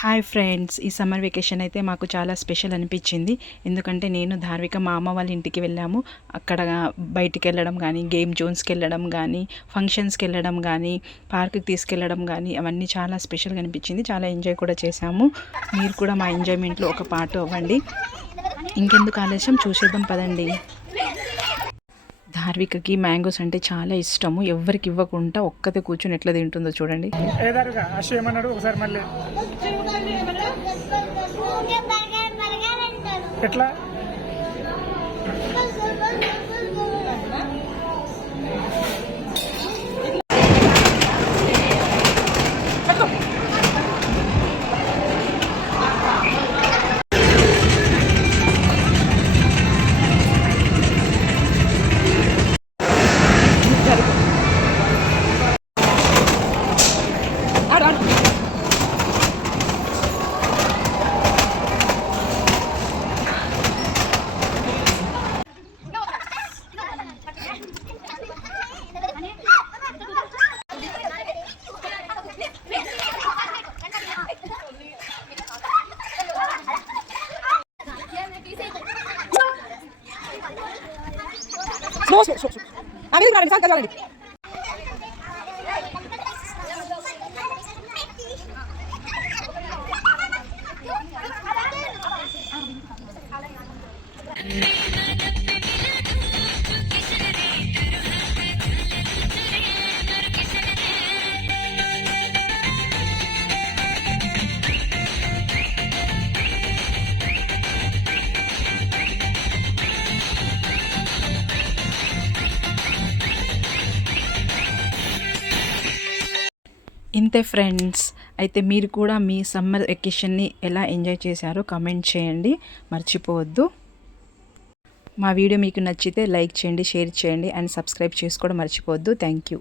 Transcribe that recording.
Hi friends, ఈ summer vacation అయితే మాకు చాలా స్పెషల్ అనిపించింది. ఎందుకంటే నేను ధార్విక మా అమ్మ వాళ్ళ ఇంటికి వెళ్ళాము. అక్కడ బయటికి వెళ్ళడం కానీ, గేమ్ జోన్స్కి వెళ్ళడం కానీ, ఫంక్షన్స్కి వెళ్ళడం కానీ, పార్క్కి తీసుకెళ్ళడం కానీ అవన్నీ చాలా స్పెషల్గా అనిపించింది. చాలా ఎంజాయ్ కూడా చేశాము. మీరు కూడా మా ఎంజాయ్మెంట్లో ఒక పార్ట్ అవ్వండి. ఇంకెందుకు ఆలస్యం, చూసేద్దాం పదండి. ధార్వికకి మ్యాంగోస్ అంటే చాలా ఇష్టము. ఎవరికి ఇవ్వకుండా ఒక్కతే కూర్చొని ఎట్లా తింటుందో చూడండి. ఎట్లా ఇంతే ఫ్రెండ్స్. అయితే మీరు కూడా మీ సమ్మర్ వెకేషన్ని ఎలా ఎంజాయ్ చేశారో కామెంట్ చేయండి, మర్చిపోవద్దు. మా వీడియో మీకు నచ్చితే లైక్ చేయండి, షేర్ చేయండి అండ్ సబ్స్క్రైబ్ చేసుకోవడం మర్చిపోవద్దు. Thank you.